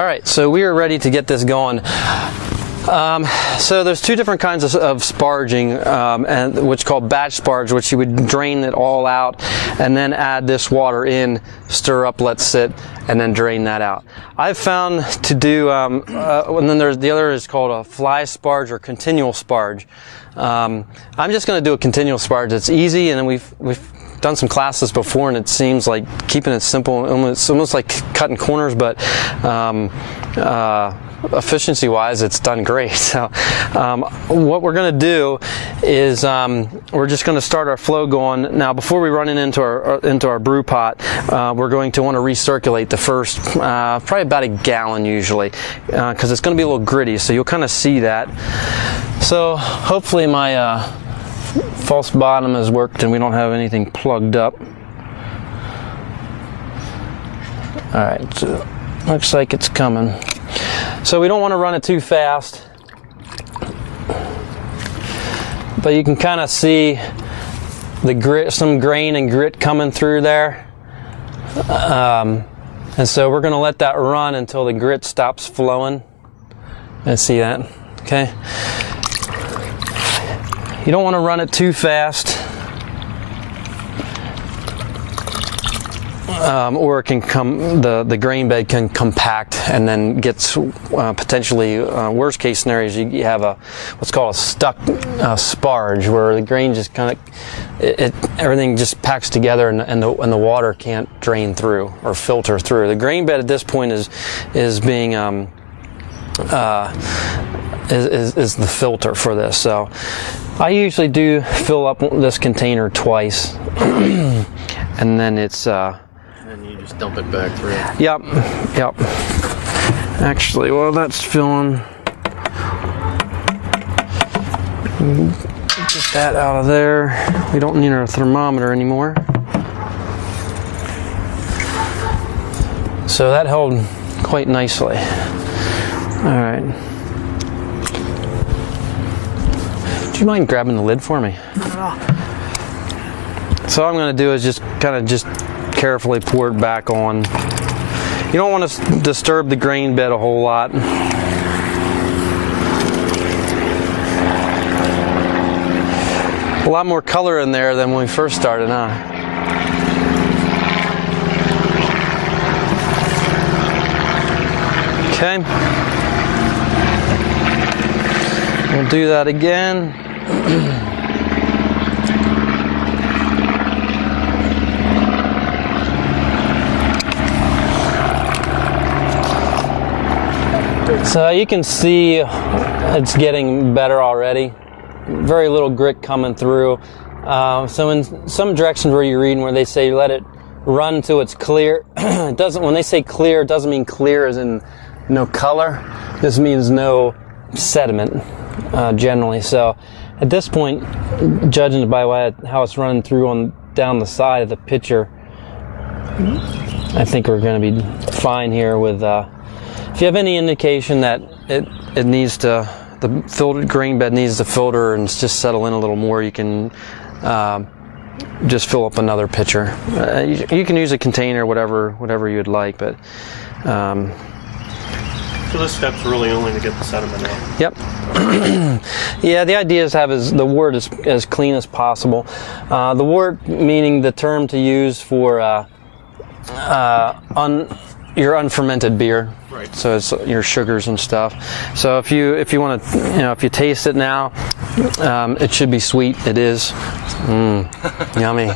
All right, so we are ready to get this going. So there's two different kinds of sparging, and which is called batch sparge, which you would drain it all out and then add this water in, stir up, let sit, and then drain that out. I've found to do, and then there's the other is called a fly sparge or continual sparge. I'm just going to do a continual sparge. It's easy, and we've done some classes before, and it seems like keeping it simple. It's almost like cutting corners, but efficiency-wise, it's done great. So what we're going to do is we're just going to start our flow going. Now, before we run it into our brew pot, we're going to want to recirculate the first probably about a gallon usually, because it's going to be a little gritty. So you'll kind of see that. So hopefully my false bottom has worked and we don't have anything plugged up. All right, so looks like it's coming. So we don't want to run it too fast, but you can kind of see the grit, some grain and grit coming through there. And so we're going to let that run until the grit stops flowing. Let's see that, okay? You don't want to run it too fast, or it can the grain bed can compact and then gets potentially worst case scenarios. You have what's called a stuck sparge, where the grain just kind of everything just packs together and the water can't drain through or filter through. The grain bed at this point is being is the filter for this. So I usually do fill up this container twice, and then it's and you just dump it back through. Yep. Actually, while that's filling, get that out of there. We don't need our thermometer anymore. So that held quite nicely. All right. Do you mind grabbing the lid for me? So all I'm going to do is just carefully pour it back on. You don't want to disturb the grain bed a whole lot. A lot more color in there than when we first started, huh? Okay. We'll do that again. So you can see it's getting better already. Very little grit coming through. So in some directions where you're reading where they say let it run until it's clear, it doesn't. When they say clear, it doesn't mean clear as in no color. This means no sediment. Generally, so at this point, judging by how it's running through down the side of the pitcher, I think we're going to be fine here. With if you have any indication that it needs to, the filtered grain bed needs to filter and just settle in a little more, you can just fill up another pitcher. You can use a container, whatever you'd like, but. So this step's really only to get the sediment out. Yep. Yeah, the idea is to have the wort as clean as possible. The wort meaning the term to use for your unfermented beer. Right. So it's your sugars and stuff. So if you want to, if you taste it now, it should be sweet. It is. Yummy.